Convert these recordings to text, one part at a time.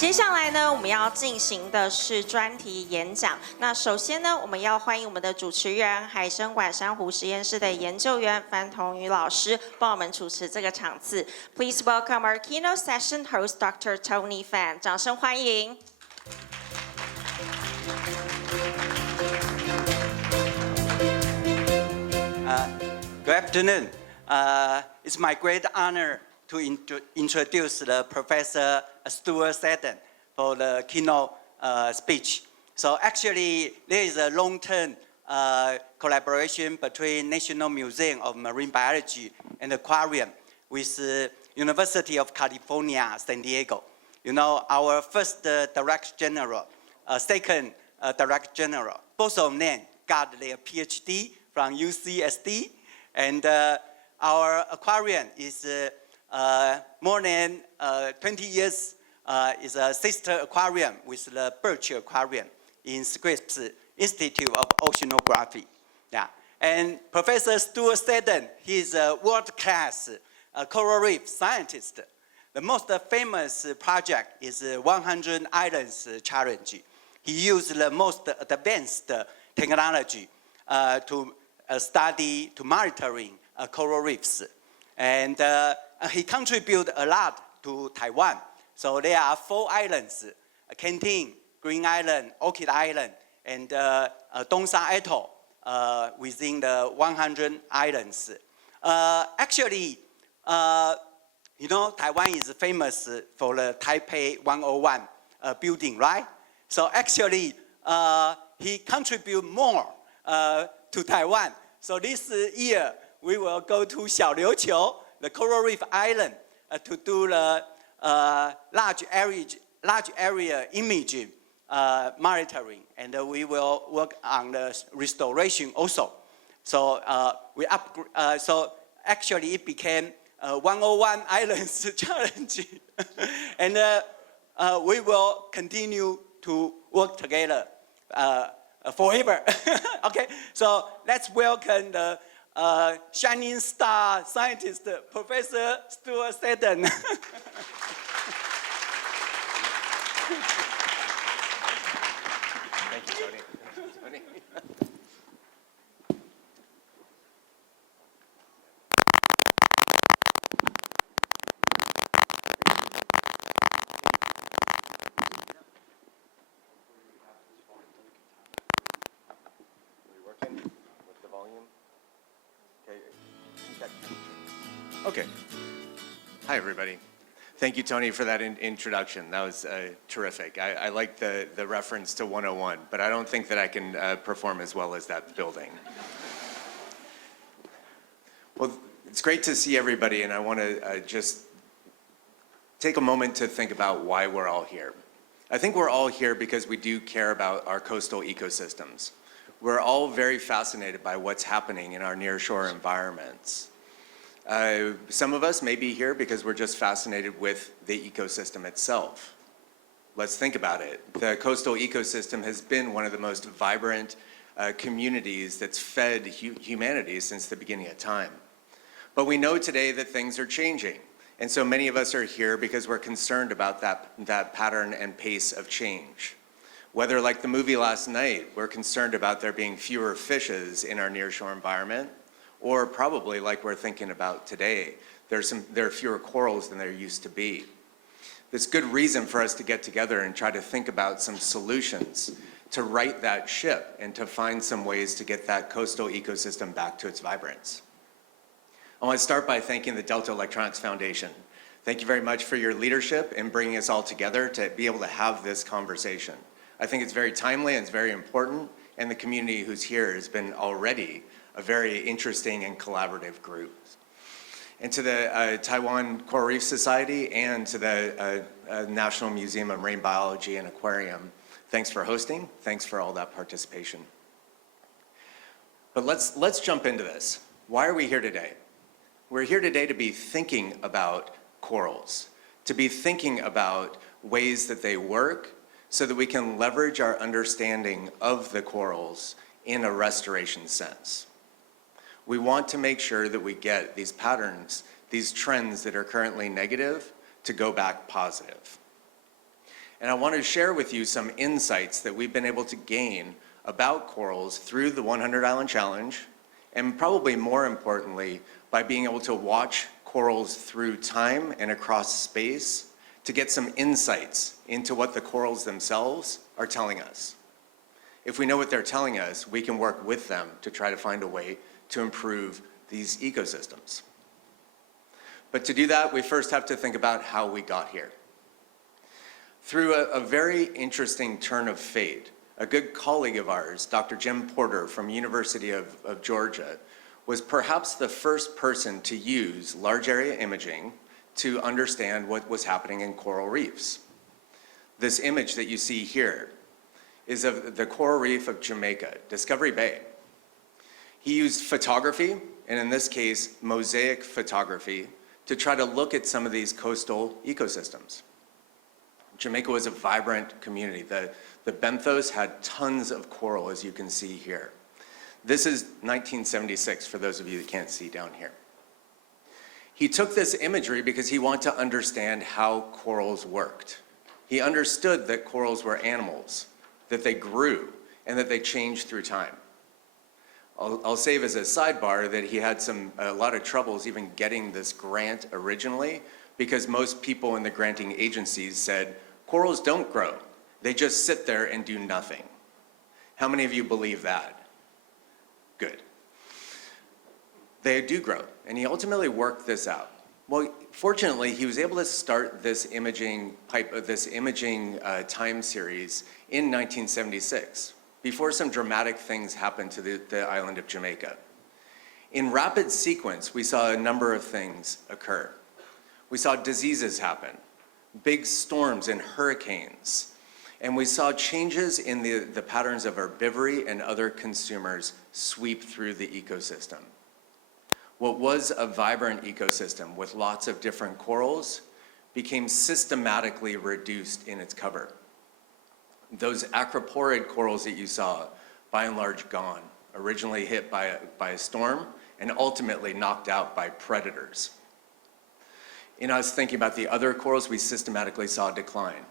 接下来呢，我们要进行的是专题演讲。那首先呢，我们要欢迎我们的主持人海生馆珊瑚实验室的研究员樊彤宇老师，帮我们主持这个场次。Please welcome our keynote session host, Dr. Tony Fan。掌声欢迎。Good afternoon. It's my great honor to introduce the Professor Stuart Sandin for the keynote speech. So actually, there is a long-term collaboration between National Museum of Marine Biology and Aquarium with University of California, San Diego. You know, our first Director General, second Director General, both of them got their PhD from UCSD, and our aquarium is more than 20 years is a sister aquarium with the Birch Aquarium in Scripps Institute of Oceanography. Yeah. And Professor Stuart Sandin, he's a world-class coral reef scientist. The most famous project is 100 Islands Challenge. He used the most advanced technology to study, to monitoring coral reefs. And he contributed a lot to Taiwan. So there are 4 islands, Kenting, Green Island, Orchid Island, and Dongsan Atoll within the 100 islands. Actually, you know, Taiwan is famous for the Taipei 101 building, right? So actually, he contributed more to Taiwan. So this year, we will go to Xiaoliuqiu, the coral reef island, to do the large area imaging monitoring, and we will work on the restoration also. So so actually it became 101 Islands Challenge, and we will continue to work together forever. Okay, so let's welcome the shining star scientist, Professor Stuart Sandin. Thank you, Tony. Tony. Okay. Hi, everybody. Thank you, Tony, for that introduction. That was terrific. I like the reference to 101, but I don't think that I can perform as well as that building. Well, it's great to see everybody, and I want to just take a moment to think about why we're all here. I think we're all here because we do care about our coastal ecosystems. We're all very fascinated by what's happening in our nearshore environments. Some of us may be here because we're just fascinated with the ecosystem itself. Let's think about it. The coastal ecosystem has been one of the most vibrant communities that's fed humanity since the beginning of time. But we know today that things are changing. And so many of us are here because we're concerned about that pattern and pace of change. Whether, like the movie last night, we're concerned about there being fewer fishes in our nearshore environment, or probably like we're thinking about today, there are fewer corals than there used to be. There's good reason for us to get together and try to think about some solutions to right that ship and to find some ways to get that coastal ecosystem back to its vibrance. I want to start by thanking the Delta Electronics Foundation. Thank you very much for your leadership in bringing us all together to be able to have this conversation. I think it's very timely and it's very important, and the community who's here has been already a very interesting and collaborative group. And to the Taiwan Coral Reef Society and to the National Museum of Marine Biology and Aquarium, thanks for hosting. Thanks for all that participation. But let's jump into this. Why are we here today? We're here today to be thinking about corals, to be thinking about ways that they work so that we can leverage our understanding of the corals in a restoration sense. We want to make sure that we get these patterns, these trends that are currently negative, to go back positive. And I want to share with you some insights that we've been able to gain about corals through the 100 Island Challenge, and probably more importantly, by being able to watch corals through time and across space to get some insights into what the corals themselves are telling us. If we know what they're telling us, we can work with them to try to find a way to improve these ecosystems. But to do that, we first have to think about how we got here. Through a very interesting turn of fate, a good colleague of ours, Dr. Jim Porter from University of Georgia, was perhaps the first person to use large area imaging to understand what was happening in coral reefs. This image that you see here is of the coral reef of Jamaica, Discovery Bay. He used photography, and in this case, mosaic photography, to try to look at some of these coastal ecosystems. Jamaica was a vibrant community. The benthos had tons of coral, as you can see here. This is 1976, for those of you that can't see down here. He took this imagery because he wanted to understand how corals worked. He understood that corals were animals, that they grew, and that they changed through time. I'll save as a sidebar that he had a lot of troubles even getting this grant originally, because most people in the granting agencies said, corals don't grow. They just sit there and do nothing. How many of you believe that? Good. They do grow, and he ultimately worked this out. Well, fortunately, he was able to start this imaging time series in 1976, before some dramatic things happened to the island of Jamaica. In rapid sequence, we saw a number of things occur. We saw diseases happen, big storms and hurricanes, and we saw changes in the patterns of herbivory and other consumers sweep through the ecosystem. What was a vibrant ecosystem with lots of different corals became systematically reduced in its cover. Those acroporid corals that you saw, by and large gone, originally hit by a storm and ultimately knocked out by predators. In us thinking about the other corals, we systematically saw a decline.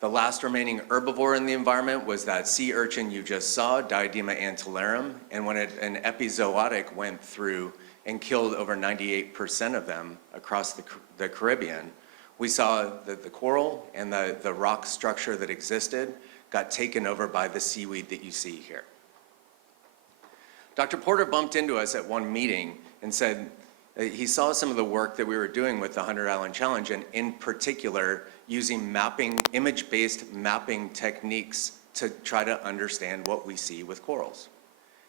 The last remaining herbivore in the environment was that sea urchin you just saw, Diadema antillarum, and when an epizootic went through and killed over 98% of them across the Caribbean, we saw that the coral and the rock structure that existed got taken over by the seaweed that you see here. Dr. Porter bumped into us at one meeting and said he saw some of the work that we were doing with the 100 Island Challenge, and in particular, using image-based mapping techniques to try to understand what we see with corals.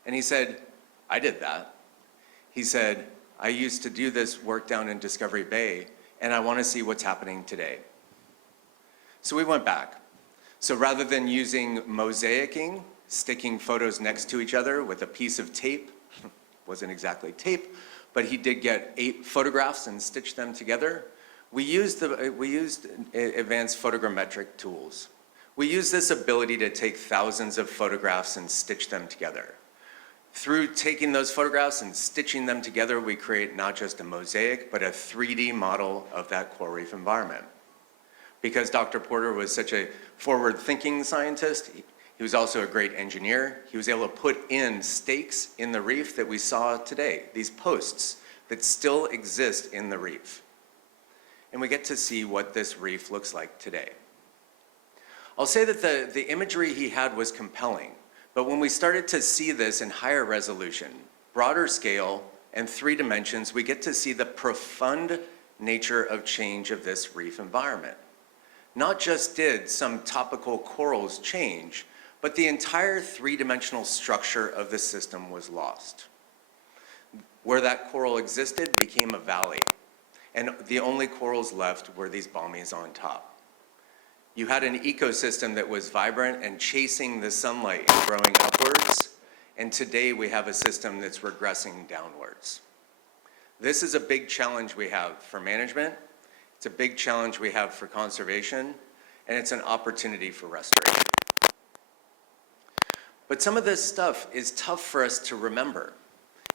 And he said, I did that. He said, I used to do this work down in Discovery Bay, and I want to see what's happening today. So we went back. So rather than using mosaicing, sticking photos next to each other with a piece of tape, wasn't exactly tape, but he did get 8 photographs and stitched them together. We used advanced photogrammetric tools. We used this ability to take thousands of photographs and stitch them together. Through taking those photographs and stitching them together, we create not just a mosaic, but a 3D model of that coral reef environment. Because Dr. Porter was such a forward-thinking scientist, he was also a great engineer. He was able to put in stakes in the reef that we saw today, these posts that still exist in the reef. And we get to see what this reef looks like today. I'll say that the imagery he had was compelling, but when we started to see this in higher resolution, broader scale, and 3 dimensions, we get to see the profound nature of change of this reef environment. Not just did some topical corals change, but the entire 3-dimensional structure of the system was lost. Where that coral existed became a valley, and the only corals left were these bommies on top. You had an ecosystem that was vibrant and chasing the sunlight and growing upwards, and today we have a system that's regressing downwards. This is a big challenge we have for management, it's a big challenge we have for conservation, and it's an opportunity for restoration. But some of this stuff is tough for us to remember.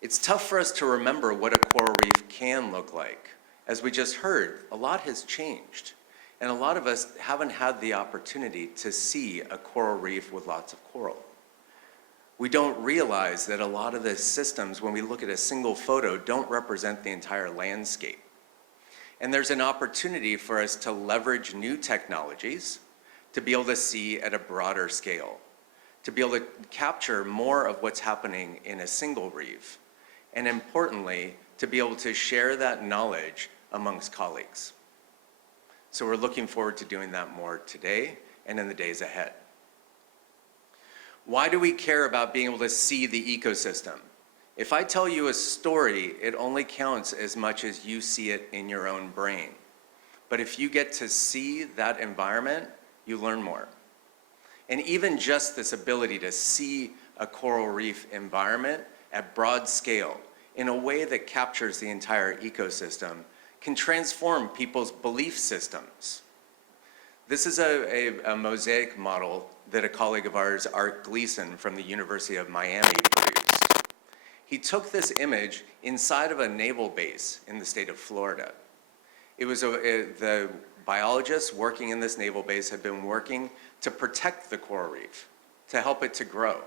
It's tough for us to remember what a coral reef can look like. As we just heard, a lot has changed. And a lot of us haven't had the opportunity to see a coral reef with lots of coral. We don't realize that a lot of the systems, when we look at a single photo, don't represent the entire landscape. And there's an opportunity for us to leverage new technologies to be able to see at a broader scale, to be able to capture more of what's happening in a single reef, and importantly, to be able to share that knowledge amongst colleagues. So we're looking forward to doing that more today and in the days ahead. Why do we care about being able to see the ecosystem? If I tell you a story, it only counts as much as you see it in your own brain. But if you get to see that environment, you learn more. And even just this ability to see a coral reef environment at broad scale in a way that captures the entire ecosystem can transform people's belief systems. This is a mosaic model that a colleague of ours, Art Gleason from the University of Miami, produced. He took this image inside of a naval base in the state of Florida. It was the biologists working in this naval base had been working to protect the coral reef, to help it to grow.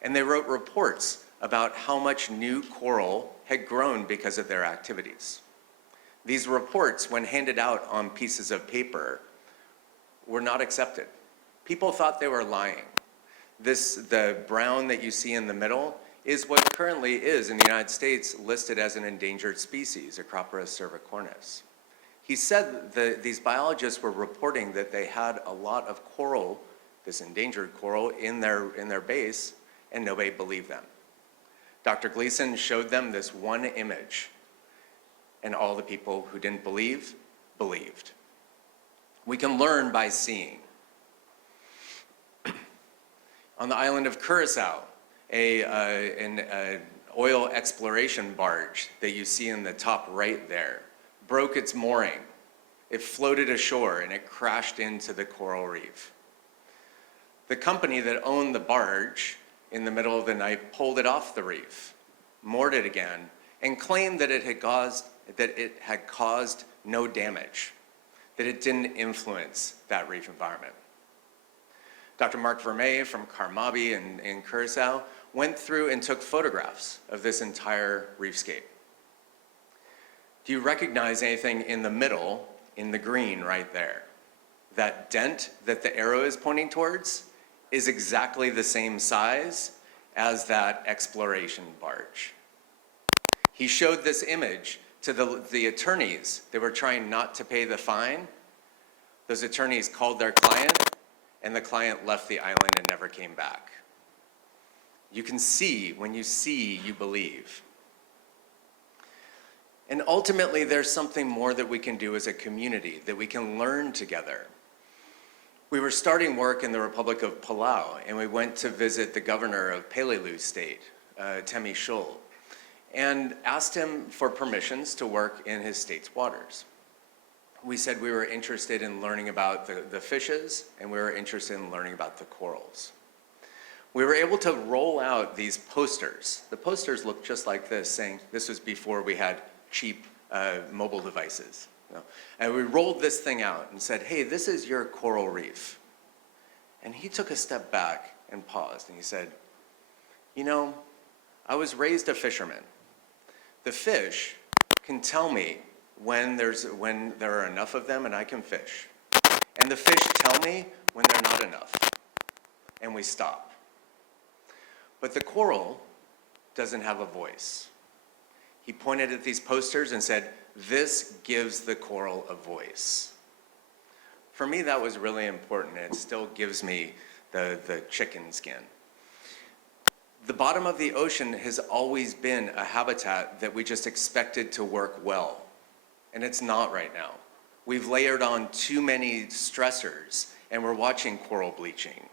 And they wrote reports about how much new coral had grown because of their activities. These reports, when handed out on pieces of paper, were not accepted. People thought they were lying. The brown that you see in the middle is what currently is in the United States listed as an endangered species, Acropora cervicornis. He said that these biologists were reporting that they had a lot of coral, this endangered coral, in their base, and nobody believed them. Dr. Gleason showed them this one image, and all the people who didn't believe, believed. We can learn by seeing. On the island of Curacao, an oil exploration barge that you see in the top right there broke its mooring. It floated ashore and it crashed into the coral reef. The company that owned the barge in the middle of the night pulled it off the reef, moored it again, and claimed that it had caused no damage, that it didn't influence that reef environment. Dr. Mark Vermey from Carmabi in Curacao went through and took photographs of this entire reefscape. Do you recognize anything in the middle, in the green right there? That dent that the arrow is pointing towards is exactly the same size as that exploration barge. He showed this image to the attorneys that were trying not to pay the fine. Those attorneys called their client, and the client left the island and never came back. You can see, when you see, you believe. And ultimately, there's something more that we can do as a community, that we can learn together. We were starting work in the Republic of Palau, and we went to visit the governor of Peleliu State, Temi Shul, and asked him for permissions to work in his state's waters. We said we were interested in learning about the fishes, and we were interested in learning about the corals. We were able to roll out these posters. The posters looked just like this, saying, this was before we had cheap mobile devices. You know? And we rolled this thing out and said, hey, this is your coral reef. And he took a step back and paused, and he said, you know, I was raised a fisherman. The fish can tell me when there are enough of them and I can fish. And the fish tell me when they're not enough, and we stop. But the coral doesn't have a voice. He pointed at these posters and said, this gives the coral a voice. For me, that was really important, and it still gives me the chicken skin. The bottom of the ocean has always been a habitat that we just expected to work well. And it's not right now. We've layered on too many stressors, and we're watching coral bleaching.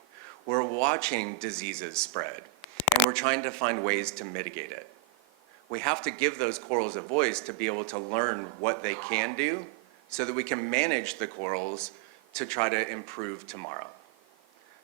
We're watching diseases spread, and we're trying to find ways to mitigate it. We have to give those corals a voice to be able to learn what they can do so that we can manage the corals to try to improve tomorrow.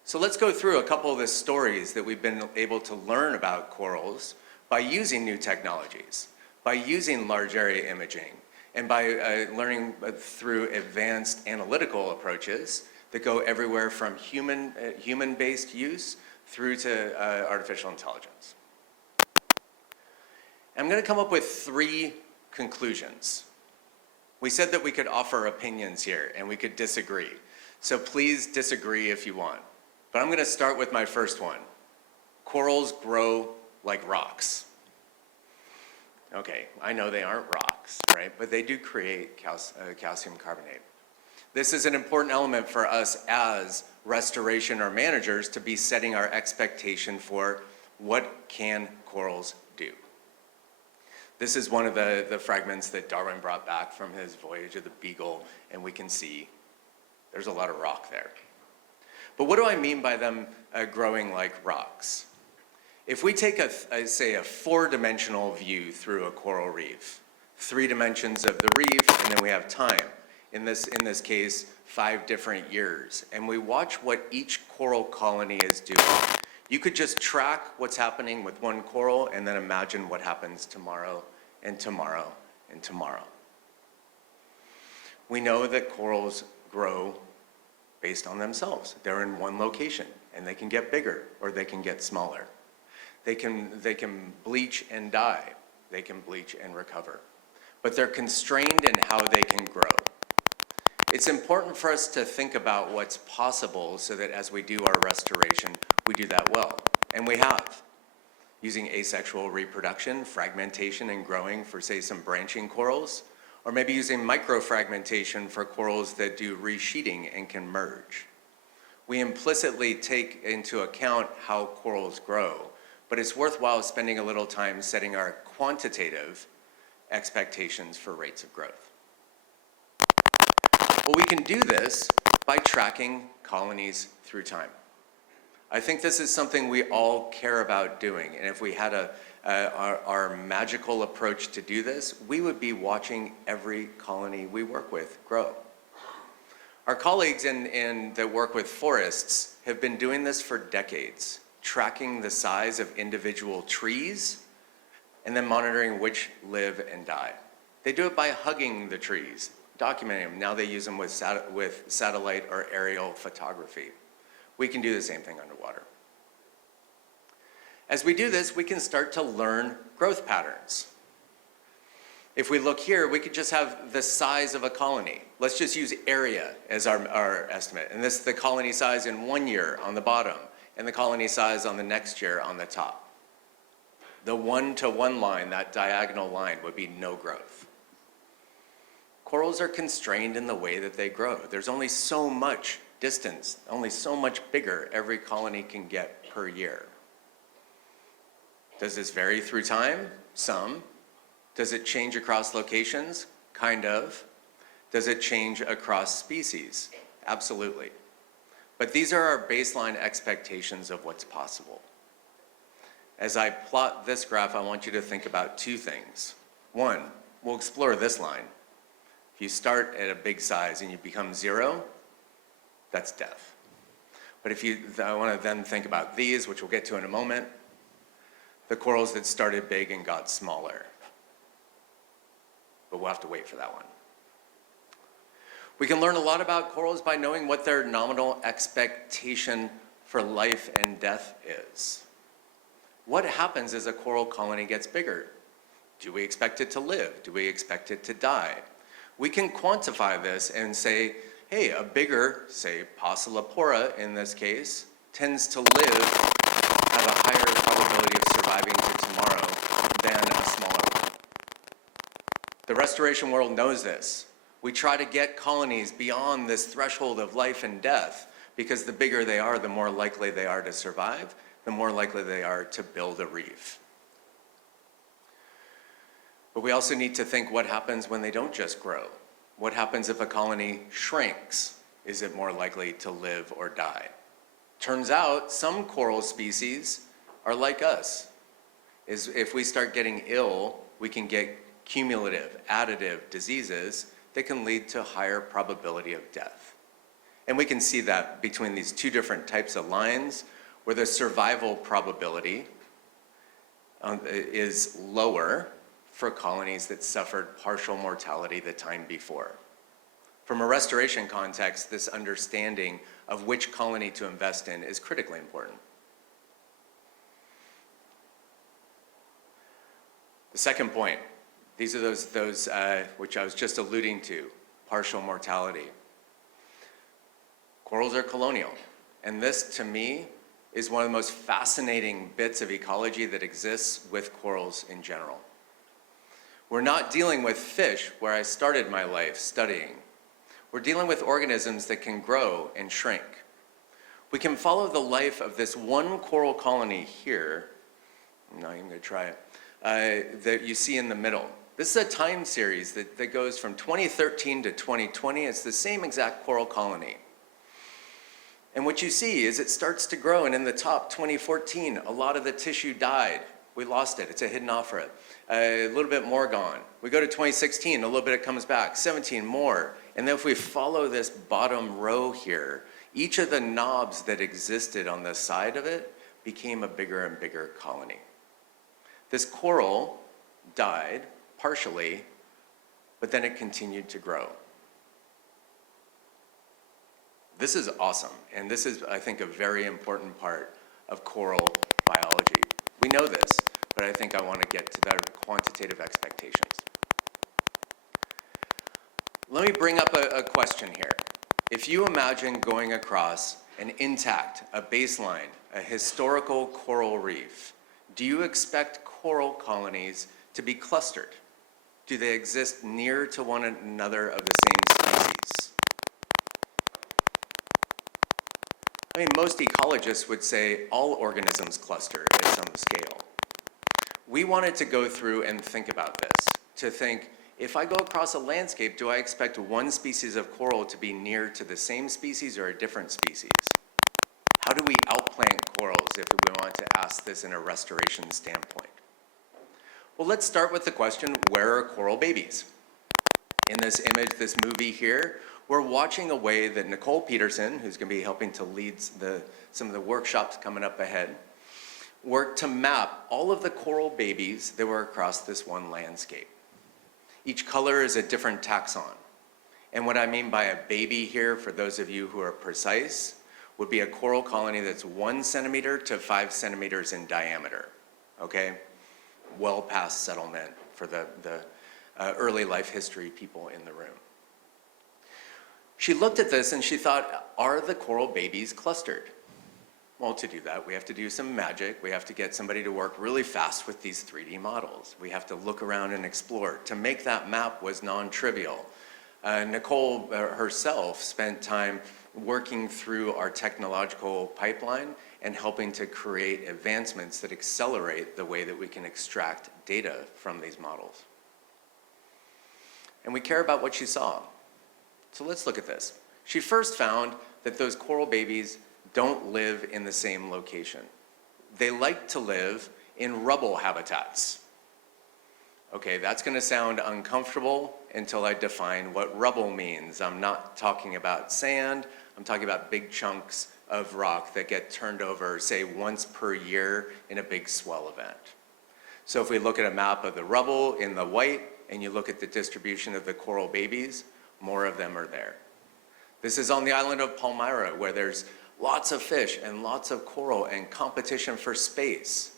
So let's go through a couple of the stories that we've been able to learn about corals by using new technologies, by using large area imaging, and by learning through advanced analytical approaches that go everywhere from human-based use through to artificial intelligence. I'm going to come up with 3 conclusions. We said that we could offer opinions here and we could disagree. So please disagree if you want. But I'm going to start with my first one. Corals grow like rocks. Okay, I know they aren't rocks, right? But they do create calcium carbonate. This is an important element for us as restoration or managers to be setting our expectation for what can corals do. This is one of the fragments that Darwin brought back from his voyage of the Beagle, and we can see there's a lot of rock there. But what do I mean by them growing like rocks? If we take say a 4-dimensional view through a coral reef, 3 dimensions of the reef, and then we have time. In this case, 5 different years. And we watch what each coral colony is doing. You could just track what's happening with one coral and then imagine what happens tomorrow and tomorrow and tomorrow. We know that corals grow based on themselves. They're in one location and they can get bigger or they can get smaller. They can bleach and die. They can bleach and recover. But they're constrained in how they can grow. It's important for us to think about what's possible so that as we do our restoration, we do that well. And we have. Using asexual reproduction, fragmentation, and growing for, say, some branching corals, or maybe using microfragmentation for corals that do resheeting and can merge. We implicitly take into account how corals grow, but it's worthwhile spending a little time setting our quantitative expectations for rates of growth. Well, we can do this by tracking colonies through time. I think this is something we all care about doing, and if we had our magical approach to do this, we would be watching every colony we work with grow. Our colleagues that work with forests have been doing this for decades, tracking the size of individual trees and then monitoring which live and die. They do it by hugging the trees, documenting them. Now they use them with satellite or aerial photography. We can do the same thing underwater. As we do this, we can start to learn growth patterns. If we look here, we could just have the size of a colony. Let's just use area as our estimate. And this is the colony size in 1 year on the bottom, and the colony size on the next year on the top. The 1-to-1 line, that diagonal line, would be no growth. Corals are constrained in the way that they grow. There's only so much distance, only so much bigger every colony can get per year. Does this vary through time? Some. Does it change across locations? Kind of. Does it change across species? Absolutely. But these are our baseline expectations of what's possible. As I plot this graph, I want you to think about 2 things. 1, we'll explore this line. If you start at a big size and you become 0, that's death. But I want to then think about these, which we'll get to in a moment, the corals that started big and got smaller. But we'll have to wait for that one. We can learn a lot about corals by knowing what their nominal expectation for life and death is. What happens as a coral colony gets bigger? Do we expect it to live? Do we expect it to die? We can quantify this and say, hey, a bigger, say, Pocillopora in this case, tends to live, have a higher probability of surviving to tomorrow than a smaller one. The restoration world knows this. We try to get colonies beyond this threshold of life and death because the bigger they are, the more likely they are to survive, the more likely they are to build a reef. But we also need to think what happens when they don't just grow. What happens if a colony shrinks? Is it more likely to live or die? Turns out some coral species are like us. If we start getting ill, we can get cumulative, additive diseases that can lead to higher probability of death. And we can see that between these 2 different types of lines where the survival probability is lower for colonies that suffered partial mortality the time before. From a restoration context, this understanding of which colony to invest in is critically important. The second point, these are those which I was just alluding to, partial mortality. Corals are colonial, and this, to me, is one of the most fascinating bits of ecology that exists with corals in general. We're not dealing with fish, where I started my life studying. We're dealing with organisms that can grow and shrink. We can follow the life of this one coral colony here, I'm not even gonna try it, that you see in the middle. This is a time series that goes from 2013 to 2020. It's the same exact coral colony. And what you see is it starts to grow, and in the top, 2014, a lot of the tissue died. We lost it, it's a hidden offer. A little bit more gone. We go to 2016, a little bit it comes back, 17 more. And then if we follow this bottom row here, each of the knobs that existed on the side of it became a bigger and bigger colony. This coral died partially, but then it continued to grow. This is awesome, and this is, I think, a very important part of coral biology. We know this, but I think I want to get to the quantitative expectations. Let me bring up a question here. If you imagine going across an intact, a baseline, a historical coral reef, do you expect coral colonies to be clustered? Do they exist near to one another of the same species? I mean, most ecologists would say all organisms cluster at some scale. We wanted to go through and think about this, to think, if I go across a landscape, do I expect one species of coral to be near to the same species or a different species? How do we outplant corals if we want to ask this in a restoration standpoint? Well, let's start with the question, where are coral babies? In this image, this movie here, we're watching a way that Nicole Peterson, who's going to be helping to lead some of the workshops coming up ahead, worked to map all of the coral babies that were across this one landscape. Each color is a different taxon. And what I mean by a baby here, for those of you who are precise, would be a coral colony that's 1 centimeter to 5 centimeters in diameter, okay? Well past settlement for the early life history people in the room. She looked at this and she thought, are the coral babies clustered? Well, to do that, we have to do some magic. We have to get somebody to work really fast with these 3D models. We have to look around and explore. To make that map was non-trivial. Nicole herself spent time working through our technological pipeline and helping to create advancements that accelerate the way that we can extract data from these models. And we care about what she saw. So let's look at this. She first found that those coral babies don't live in the same location. They like to live in rubble habitats. Okay, that's going to sound uncomfortable until I define what rubble means. I'm not talking about sand, I'm talking about big chunks of rock that get turned over, say, once per year in a big swell event. So if we look at a map of the rubble in the white, and you look at the distribution of the coral babies, more of them are there. This is on the island of Palmyra, where there's lots of fish and lots of coral and competition for space.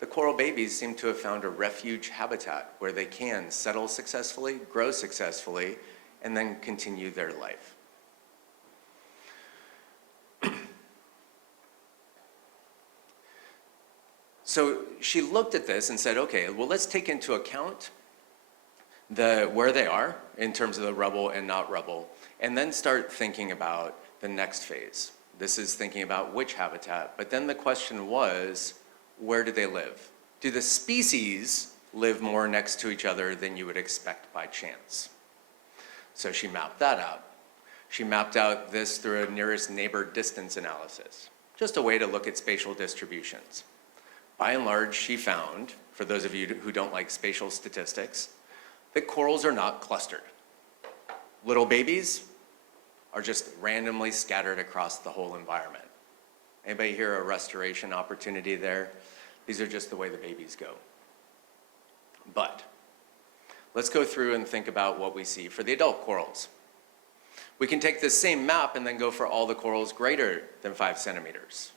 The coral babies seem to have found a refuge habitat where they can settle successfully, grow successfully, and then continue their life. So she looked at this and said, okay, well, let's take into account where they are in terms of the rubble and not rubble, and then start thinking about the next phase. This is thinking about which habitat, but then the question was, where do they live? Do the species live more next to each other than you would expect by chance? So she mapped that out. She mapped out this through a nearest neighbor distance analysis, just a way to look at spatial distributions. By and large, she found, for those of you who don't like spatial statistics, that corals are not clustered. Little babies are just randomly scattered across the whole environment. Anybody hear a restoration opportunity there? These are just the way the babies go. But Let's go through and think about what we see for the adult corals. We can take this same map and then go for all the corals greater than 5 centimeters.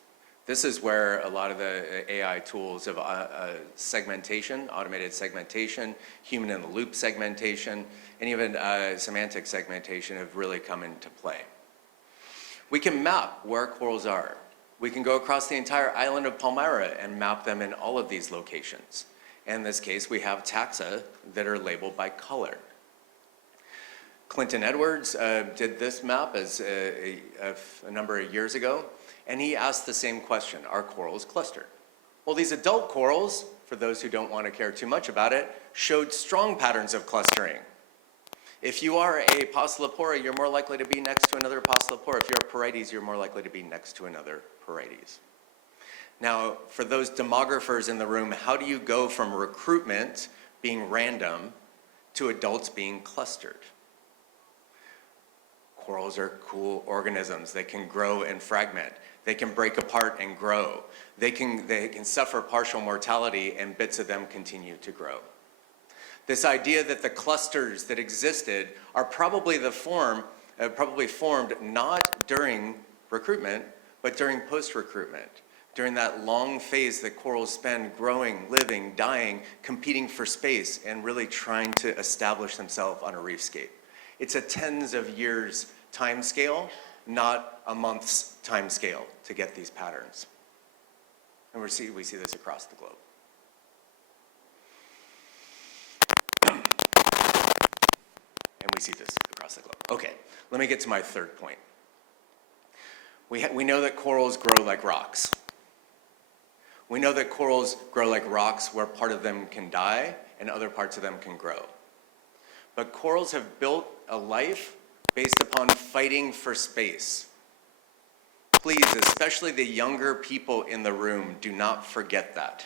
This is where a lot of the AI tools of segmentation, automated segmentation, human-in-the-loop segmentation, and even semantic segmentation have really come into play. We can map where corals are. We can go across the entire island of Palmyra and map them in all of these locations. In this case, we have taxa that are labeled by color. Clinton Edwards did this map a number of years ago, and he asked the same question, are corals clustered? Well, these adult corals, for those who don't want to care too much about it, showed strong patterns of clustering. If you are a Poecilophora, you're more likely to be next to another Poecilophora. If you're a Porites, you're more likely to be next to another Porites. Now, for those demographers in the room, how do you go from recruitment being random to adults being clustered? Corals are cool organisms. They can grow and fragment. They can break apart and grow. They can suffer partial mortality, and bits of them continue to grow. This idea that the clusters that existed are probably formed not during recruitment, but during post-recruitment, during that long phase that corals spend growing, living, dying, competing for space, and really trying to establish themselves on a reefscape. It's a tens of years time scale, not a month's time scale to get these patterns. And we see this across the globe. And we see this across the globe. Okay, let me get to my third point. We know that corals grow like rocks. We know that corals grow like rocks where part of them can die and other parts of them can grow. But corals have built a life based upon fighting for space. Please, especially the younger people in the room, do not forget that.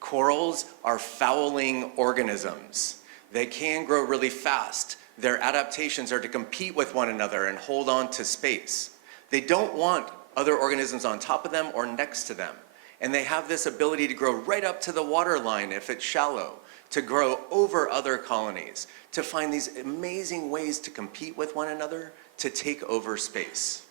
Corals are fouling organisms. They can grow really fast. Their adaptations are to compete with one another and hold on to space. They don't want other organisms on top of them or next to them. And they have this ability to grow right up to the water line if it's shallow, to grow over other colonies, to find these amazing ways to compete with one another, to take over space.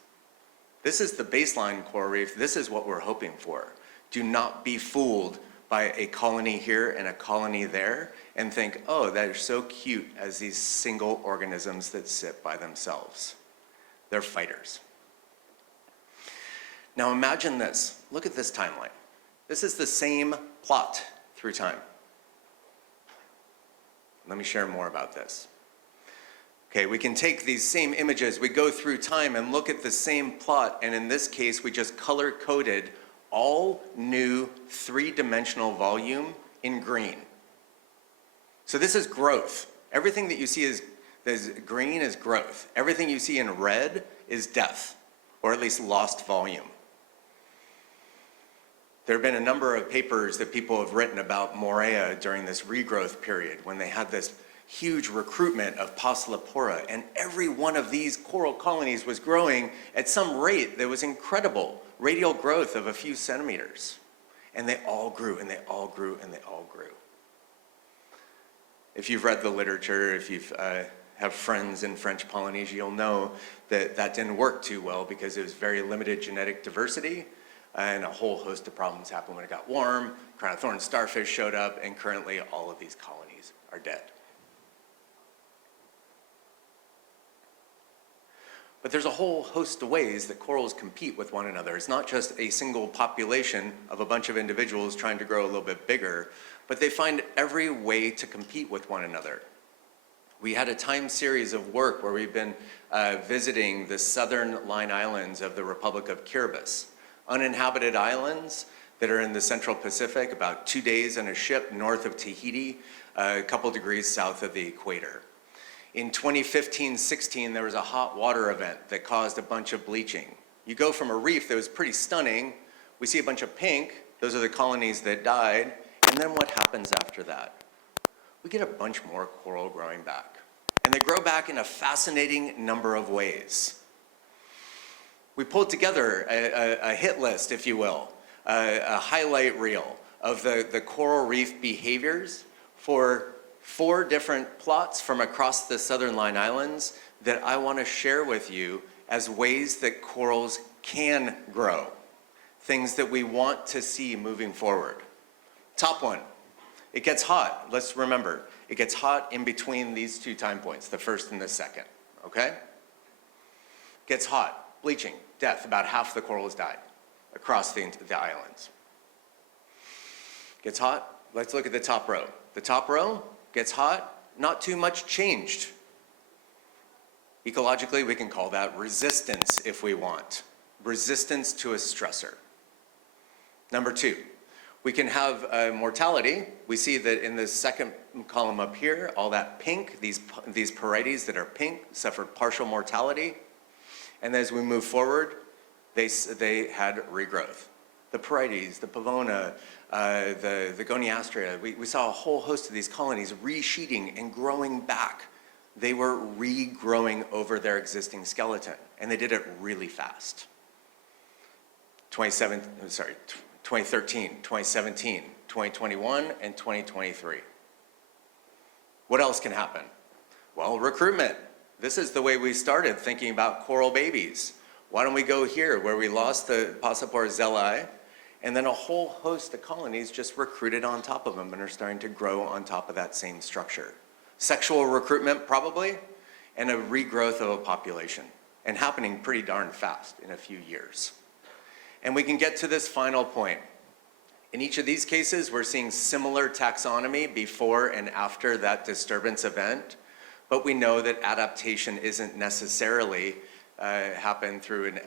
This is the baseline coral reef. This is what we're hoping for. Do not be fooled by a colony here and a colony there and think, oh, they're so cute as these single organisms that sit by themselves. They're fighters. Now imagine this. Look at this timeline. This is the same plot through time. Let me share more about this. Okay, we can take these same images, we go through time and look at the same plot, and in this case, we just color-coded all new three-dimensional volume in green. So this is growth. Everything that you see is green is growth. Everything you see in red is death, or at least lost volume. There have been a number of papers that people have written about Morea during this regrowth period when they had this huge recruitment of Poecilophora, and every one of these coral colonies was growing at some rate that was incredible, radial growth of a few centimeters. And they all grew, and they all grew, and they all grew. If you've read the literature, if you've have friends in French Polynesia, you'll know that that didn't work too well because it was very limited genetic diversity, and a whole host of problems happened when it got warm. Crown of thorns starfish showed up, and currently all of these colonies are dead. But there's a whole host of ways that corals compete with one another. It's not just a single population of a bunch of individuals trying to grow a little bit bigger, but they find every way to compete with one another. We had a time series of work where we've been visiting the southern line islands of the Republic of Kiribati, uninhabited islands that are in the Central Pacific, about 2 days on a ship north of Tahiti, a couple degrees south of the equator. In 2015-16, there was a hot water event that caused a bunch of bleaching. You go from a reef that was pretty stunning, we see a bunch of pink, those are the colonies that died, and then what happens after that? We get a bunch more coral growing back. And they grow back in a fascinating number of ways. We pulled together a hit list, if you will, a highlight reel of the coral reef behaviors for 4 different plots from across the Southern Line Islands that I want to share with you as ways that corals can grow, things that we want to see moving forward. Top one, it gets hot. Let's remember, it gets hot in between these 2 time points, the first and the second, okay? Gets hot, bleaching, death, about half the corals died across the islands. Gets hot, let's look at the top row. The top row gets hot, not too much changed. Ecologically, we can call that resistance if we want. Resistance to a stressor. Number 2, we can have mortality. We see that in the second column up here, all that pink, these parietes that are pink suffered partial mortality. And as we move forward, they had regrowth. The parietes, the pavona, the goniastria, we saw a whole host of these colonies resheeting and growing back. They were regrowing over their existing skeleton, and they did it really fast. 2013, 2017, 2021, and 2023. What else can happen? Well, recruitment. This is the way we started thinking about coral babies. Why don't we go here where we lost the Passipor zelai, and then a whole host of colonies just recruited on top of them and are starting to grow on top of that same structure. Sexual recruitment probably, and a regrowth of a population, and happening pretty darn fast in a few years. And we can get to this final point. In each of these cases, we're seeing similar taxonomy before and after that disturbance event, but we know that adaptation isn't necessarily happen through an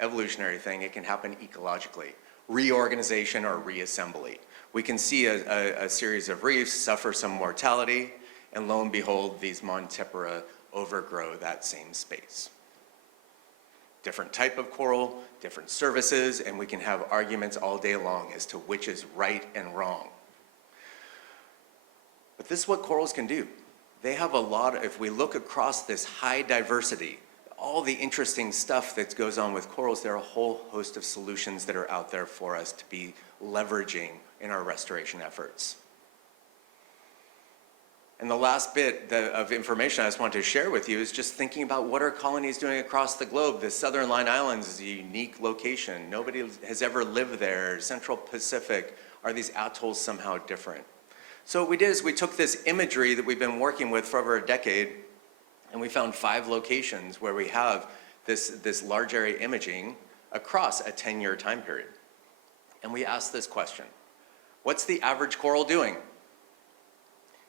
evolutionary thing. It can happen ecologically. Reorganization or reassembly. We can see a series of reefs suffer some mortality, and lo and behold, these Montipora overgrow that same space. Different type of coral, different services, and we can have arguments all day long as to which is right and wrong. But this is what corals can do. They have a lot, if we look across this high diversity, all the interesting stuff that goes on with corals, there are a whole host of solutions that are out there for us to be leveraging in our restoration efforts. And the last bit of information I just wanted to share with you is just thinking about what are colonies doing across the globe. The Southern Line Islands is a unique location. Nobody has ever lived there. Central Pacific, are these atolls somehow different? So what we did is we took this imagery that we've been working with for over a decade, and we found 5 locations where we have this large area imaging across a 10-year time period. And we asked this question: what's the average coral doing?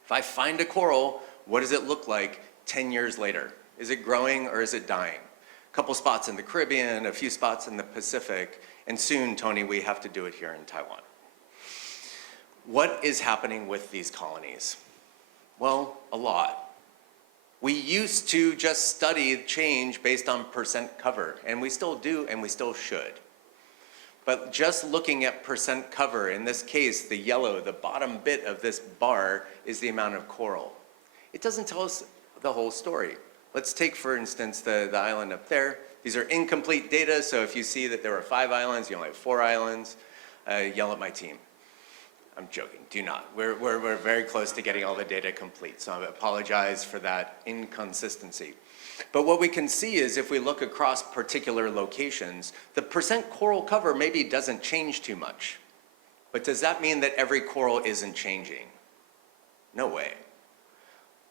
If I find a coral, what does it look like 10 years later? Is it growing or is it dying? A couple spots in the Caribbean, a few spots in the Pacific, and soon, Tony, we have to do it here in Taiwan. What is happening with these colonies? Well, a lot. We used to just study change based on percent cover, and we still do, and we still should. But just looking at percent cover, in this case, the yellow, the bottom bit of this bar is the amount of coral. It doesn't tell us the whole story. Let's take, for instance, the island up there. These are incomplete data, so if you see that there were 5 islands, you only have 4 islands, yell at my team. I'm joking, do not. We're very close to getting all the data complete, so I apologize for that inconsistency. But what we can see is if we look across particular locations, the percent coral cover maybe doesn't change too much. But does that mean that every coral isn't changing? No way.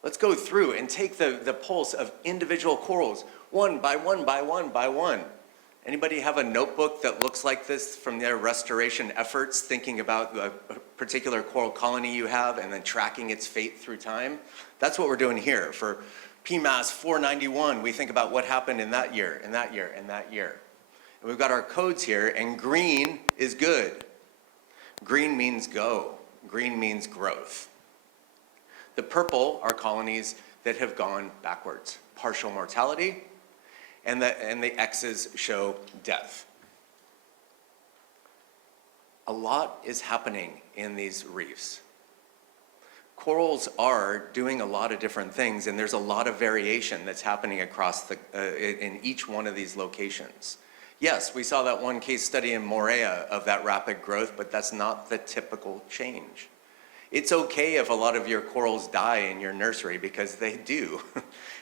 Let's go through and take the pulse of individual corals, one by one by one by one. Anybody have a notebook that looks like this from their restoration efforts, thinking about a particular coral colony you have and then tracking its fate through time? That's what we're doing here. For PMAS 491, we think about what happened in that year, and that year, and that year. And we've got our codes here, and green is good. Green means go. Green means growth. The purple are colonies that have gone backwards, partial mortality, and the X's show death. A lot is happening in these reefs. Corals are doing a lot of different things, and there's a lot of variation that's happening across in each one of these locations. Yes, we saw that one case study in Moorea of that rapid growth, but that's not the typical change. It's okay if a lot of your corals die in your nursery, because they do.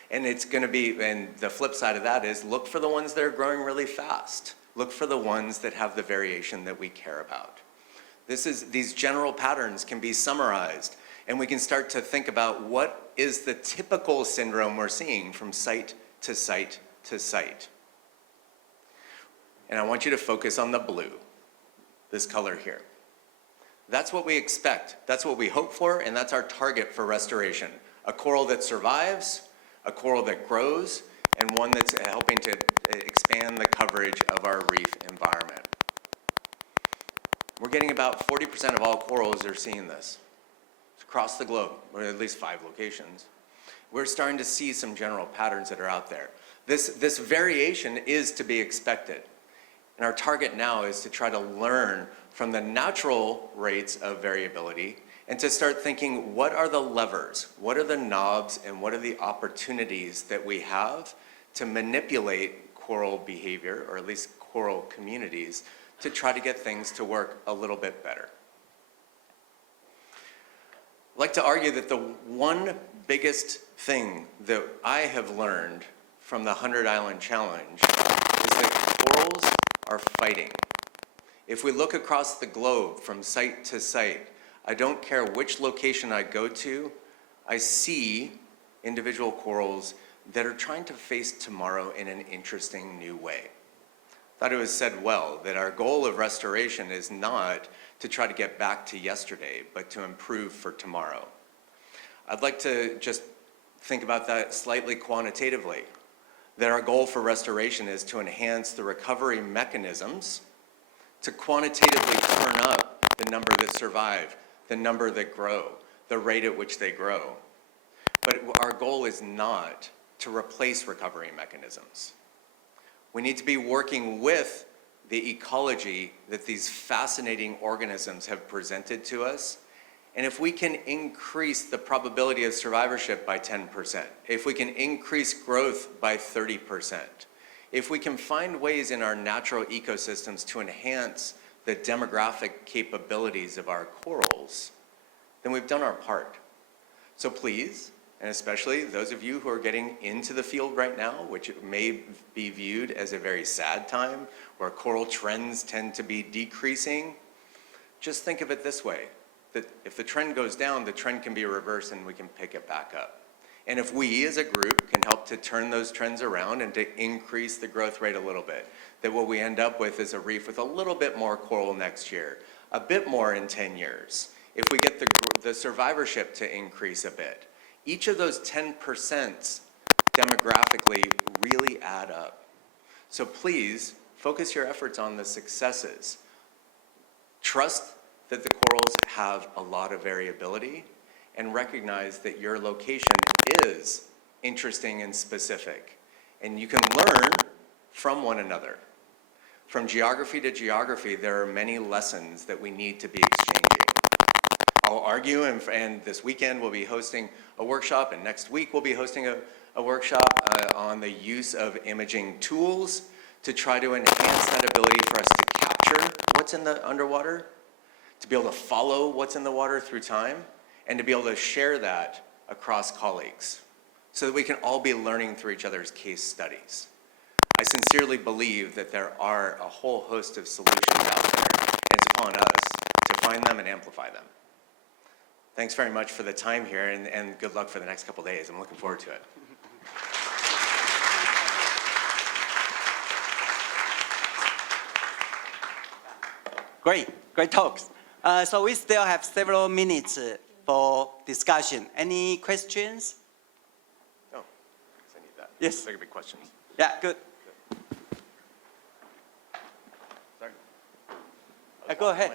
And it's going to be, and the flip side of that is look for the ones that are growing really fast. Look for the ones that have the variation that we care about. These general patterns can be summarized, and we can start to think about what is the typical syndrome we're seeing from site to site to site. And I want you to focus on the blue, this color here. That's what we expect, that's what we hope for, and that's our target for restoration. A coral that survives, a coral that grows, and one that's helping to expand the coverage of our reef environment. We're getting about 40% of all corals are seeing this. It's across the globe, or at least 5 locations. We're starting to see some general patterns that are out there. This variation is to be expected. And our target now is to try to learn from the natural rates of variability and to start thinking, what are the levers, what are the knobs, and what are the opportunities that we have to manipulate coral behavior, or at least coral communities, to try to get things to work a little bit better. I'd like to argue that the one biggest thing that I have learned from the 100 Island Challenge is that corals are fighting. If we look across the globe from site to site, I don't care which location I go to, I see individual corals that are trying to face tomorrow in an interesting new way. I thought it was said well that our goal of restoration is not to try to get back to yesterday, but to improve for tomorrow. I'd like to just think about that slightly quantitatively, that our goal for restoration is to enhance the recovery mechanisms, to quantitatively turn up the number that survive, the number that grow, the rate at which they grow. But our goal is not to replace recovery mechanisms. We need to be working with the ecology that these fascinating organisms have presented to us. And if we can increase the probability of survivorship by 10%, if we can increase growth by 30%, if we can find ways in our natural ecosystems to enhance the demographic capabilities of our corals, then we've done our part. So please, and especially those of you who are getting into the field right now, which may be viewed as a very sad time, where coral trends tend to be decreasing, just think of it this way, that if the trend goes down, the trend can be reversed and we can pick it back up. And if we as a group can help to turn those trends around and to increase the growth rate a little bit, that what we end up with is a reef with a little bit more coral next year, a bit more in 10 years. If we get the survivorship to increase a bit, each of those 10% demographically really add up. So please focus your efforts on the successes. Trust that the corals have a lot of variability, and recognize that your location is interesting and specific. And you can learn from one another. From geography to geography, there are many lessons that we need to be exchanging. I'll argue, and this weekend we'll be hosting a workshop, and next week we'll be hosting a workshop on the use of imaging tools to try to enhance that ability for us to capture what's in the underwater, to be able to follow what's in the water through time, and to be able to share that across colleagues so that we can all be learning through each other's case studies. I sincerely believe that there are a whole host of solutions out there, and it's upon us to find them and amplify them. Thanks very much for the time here, and good luck for the next couple days. I'm looking forward to it. Great talks. So we still have several minutes for discussion. Any questions? Oh, I need that. Yes. There could be questions. Yeah, good. Sorry. Go ahead.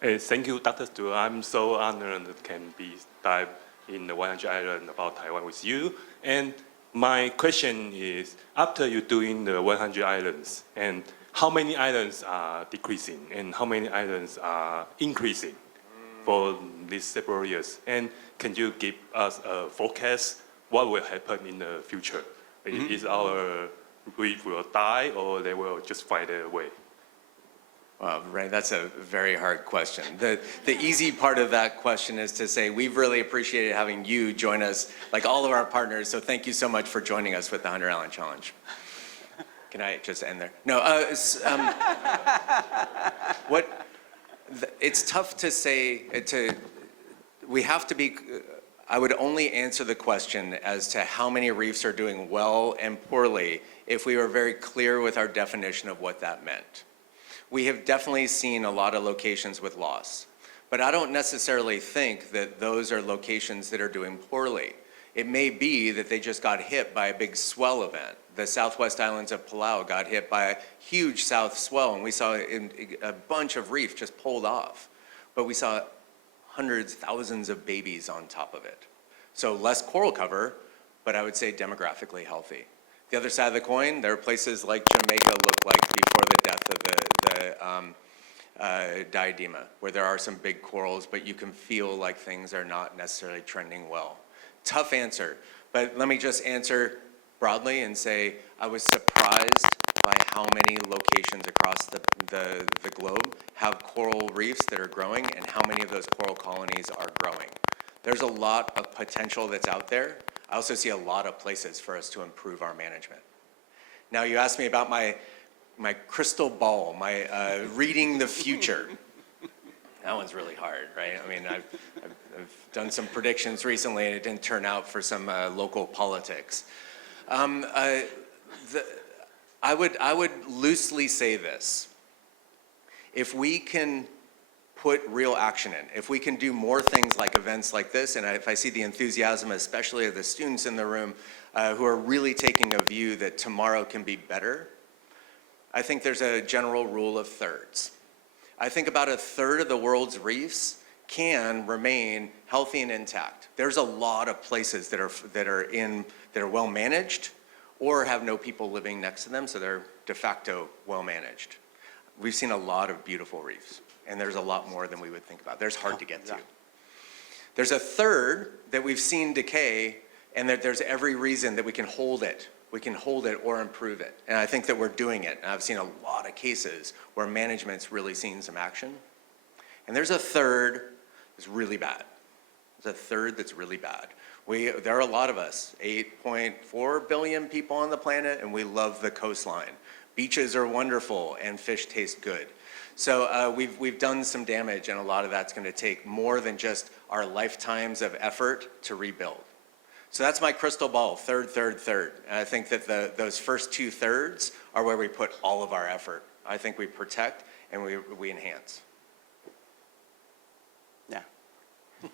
Hey, thank you, Dr. Stuart. I'm so honored that can be dive in the 100 Island about Taiwan with you. And my question is, after you doing the 100 islands, and how many islands are decreasing and how many islands are increasing for these several years? And can you give us a forecast what will happen in the future? Is our reef will die or they will just find their way? Well, right, that's a very hard question. The easy part of that question is to say we've really appreciated having you join us, like all of our partners, so thank you so much for joining us with the 100 Island Challenge. Can I just end there? No, it's tough to say, we have to be, I would only answer the question as to how many reefs are doing well and poorly if we were very clear with our definition of what that meant. We have definitely seen a lot of locations with loss, but I don't necessarily think that those are locations that are doing poorly. It may be that they just got hit by a big swell event. The southwest islands of Palau got hit by a huge south swell, and we saw a bunch of reef just pulled off. But we saw hundreds, thousands of babies on top of it. So less coral cover, but I would say demographically healthy. The other side of the coin, there are places like Jamaica looked like before the death of the diadema, where there are some big corals, but you can feel like things are not necessarily trending well. Tough answer, but let me just answer broadly and say I was surprised by how many locations across the globe have coral reefs that are growing and how many of those coral colonies are growing. There's a lot of potential that's out there. I also see a lot of places for us to improve our management. Now, you asked me about my crystal ball, my reading the future. That one's really hard, right? I mean, I've done some predictions recently and it didn't turn out for some local politics. I would loosely say this. If we can put real action in, if we can do more things like events like this, and if I see the enthusiasm, especially of the students in the room who are really taking a view that tomorrow can be better, I think there's a general rule of thirds. I think about a third of the world's reefs can remain healthy and intact. There's a lot of places that are well managed or have no people living next to them, so they're de facto well managed. We've seen a lot of beautiful reefs, and there's a lot more than we would think about. There's hard to get to. There's a third that we've seen decay, and that there's every reason that we can hold it. We can hold it or improve it. And I think that we're doing it. And I've seen a lot of cases where management's really seen some action. And there's a third that's really bad. There's a third that's really bad. There are a lot of us, 8.4 billion people on the planet, and we love the coastline. Beaches are wonderful, and fish taste good. So we've done some damage, and a lot of that's going to take more than just our lifetimes of effort to rebuild. So that's my crystal ball, third. And I think that those first 2/3 are where we put all of our effort. I think we protect and we enhance. Yeah,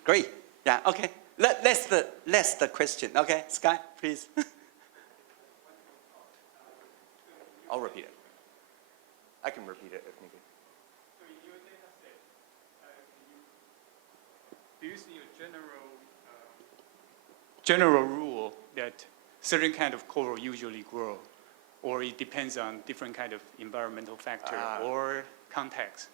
great. Yeah, okay. Let's the question. Okay, Sky, please. I'll repeat it. I can repeat it if needed. So in your data set, do you see a general rule that certain kind of coral usually grow, or it depends on different kind of environmental factor or context?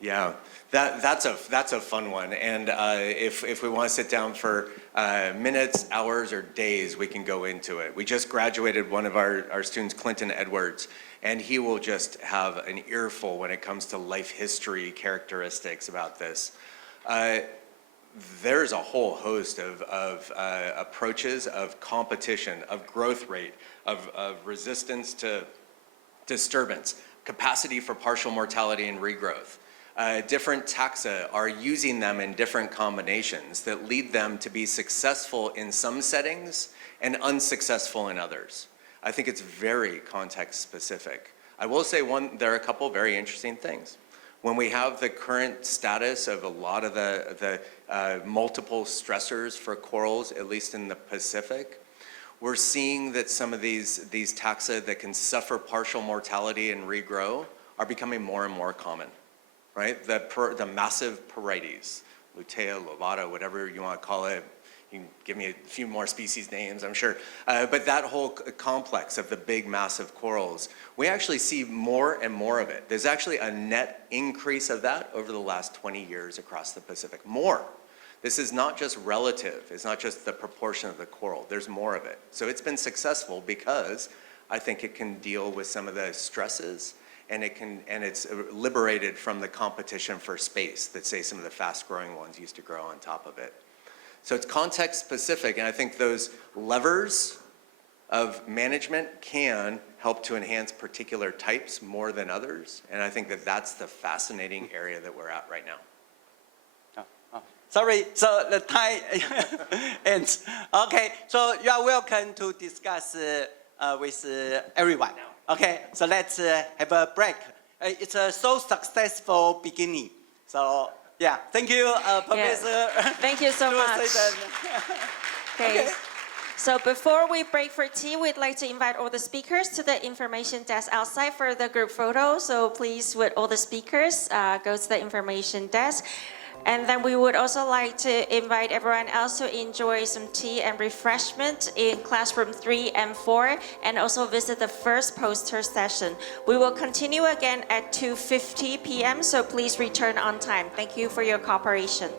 Yeah, that's a fun one, and if we want to sit down for minutes, hours, or days, we can go into it. We just graduated one of our students, Clinton Edwards, and he will just have an earful when it comes to life history characteristics about this. There's a whole host of approaches, of competition, of growth rate, of resistance to disturbance, capacity for partial mortality and regrowth. Different taxa are using them in different combinations that lead them to be successful in some settings and unsuccessful in others. I think it's very context specific. I will say there are a couple very interesting things. When we have the current status of a lot of the multiple stressors for corals, at least in the Pacific, we're seeing that some of these taxa that can suffer partial mortality and regrow are becoming more and more common, right? The massive porites, Lutea, lobata, whatever you want to call it. You can give me a few more species names, I'm sure. But that whole complex of the big, massive corals, we actually see more and more of it. There's actually a net increase of that over the last 20 years across the Pacific. More. This is not just relative. It's not just the proportion of the coral. There's more of it. So it's been successful because I think it can deal with some of the stresses and it's liberated from the competition for space that, say, some of the fast-growing ones used to grow on top of it. So it's context-specific, and I think those levers of management can help to enhance particular types more than others, and I think that that's the fascinating area that we're at right now. Sorry, so the time ends. Okay, so you are welcome to discuss with everyone. Okay, so let's have a break. It's a so successful beginning. So yeah, thank you, Professor. Thank you so much. Okay. So before we break for tea, we'd like to invite all the speakers to the information desk outside for the group photo. So please, with all the speakers, go to the information desk. And then we would also like to invite everyone else to enjoy some tea and refreshment in classroom 3 and 4, and also visit the first poster session. We will continue again at 2:50 p.m., so please return on time. Thank you for your cooperation.